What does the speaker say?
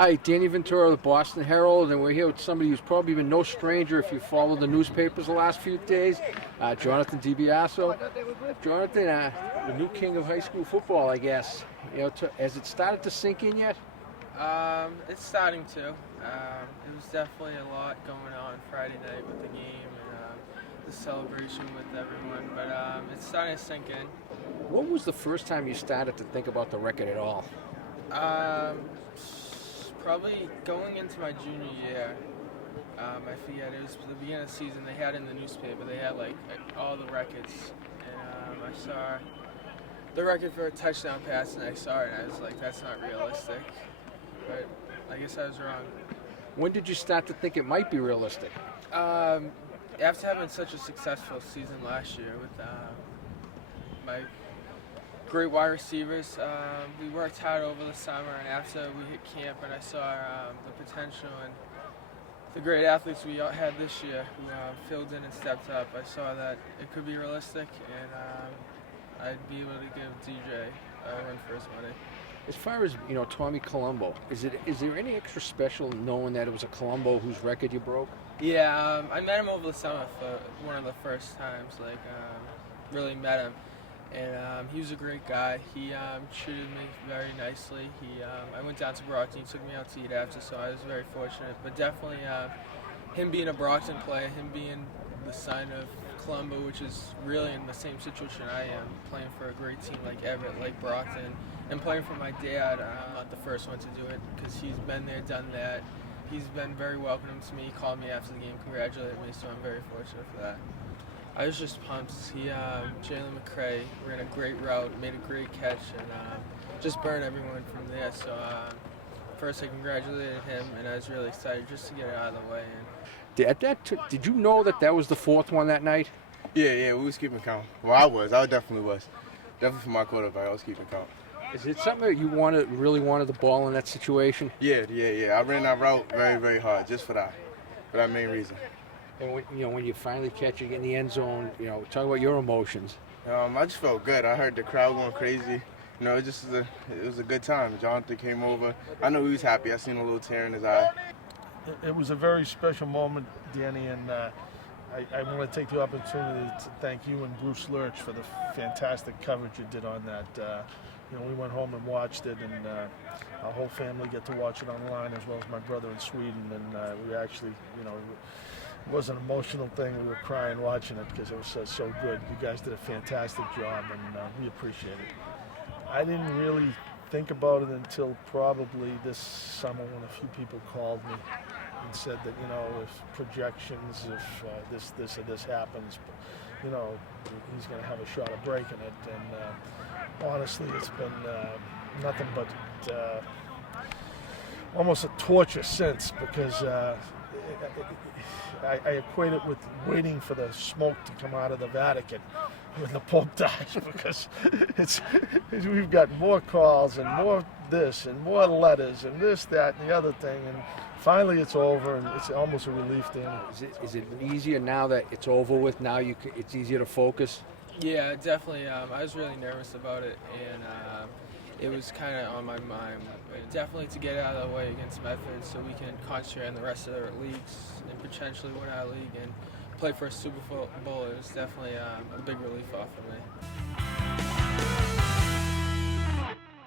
Hi, Danny Ventura of the Boston Herald, and we're here with somebody who's probably been no stranger if you follow the newspapers the last few days, Johnathan DiBiaso. Johnathan, the new king of high school football, I guess. Has it started to sink in yet? It's starting to. It was definitely a lot going on Friday night with the game and the celebration with everyone, but it's starting to sink in. What was the first time you started to think about the record at all? Probably going into my junior year. I forget, it was the beginning of the season. They had in the newspaper, they had like all the records, and I saw the record for a touchdown pass, and I saw it, and I was like, that's not realistic. But I guess I was wrong. When did you start to think it might be realistic? After having such a successful season last year with my great wide receivers, we worked hard over the summer, and after we hit camp and I saw the potential and the great athletes we had this year who filled in and stepped up, I saw that it could be realistic, and I'd be able to give DJ a run for his money. As far as Tommy Colombo, is there any extra special knowing that it was a Colombo whose record you broke? Yeah, I met him over the summer for one of the first times. Really met him, and he was a great guy. He treated me very nicely. I went down to Brockton. He took me out to eat after, so I was very fortunate. But definitely, him being a Brockton player, him being the son of Colombo, which is really in the same situation I am, playing for a great team like Everett, like Brockton, and playing for my dad. I'm not the first one to do it because he's been there, done that. He's been very welcoming to me. He called me after the game, congratulated me, so I'm very fortunate for that. I was just pumped. Jaylen McRae ran a great route, made a great catch, and just burned everyone from there. So first I congratulated him, and I was really excited just to get it out of the way. Did you know that was the fourth one that night? Yeah, we was keeping count. Well, I definitely was. Definitely for my quarterback, I was keeping count. Is it something that you really wanted the ball in that situation? Yeah. I ran that route very, very hard just for that main reason. And when you finally catch it in the end zone, talk about your emotions. I just felt good. I heard the crowd going crazy. It was a good time. Johnathan came over. I know he was happy. I seen a little tear in his eye. It was a very special moment, Danny, and I want to take the opportunity to thank you and Bruce Lurch for the fantastic coverage you did on that. We went home and watched it, and our whole family get to watch it online, as well as my brother in Sweden, and we actually, it was an emotional thing. We were crying watching it because it was so good. You guys did a fantastic job, and we appreciate it. I didn't really think about it until probably this summer when a few people called me and said that, if projections, if this happens, he's going to have a shot of breaking it. And honestly, it's been nothing but almost a torture since, because I equate it with waiting for the smoke to come out of the Vatican when the Pope dies, because we've got more calls and more this and more letters and this, that, and the other thing, and finally it's over, and it's almost a relief thing. Is it easier now that it's over with? Now it's easier to focus? Yeah, definitely. I was really nervous about it, and it was kind of on my mind. Definitely to get it out of the way against Medford, so we can concentrate on the rest of our leagues and potentially win our league and play for a Super Bowl. It was definitely a big relief off of me.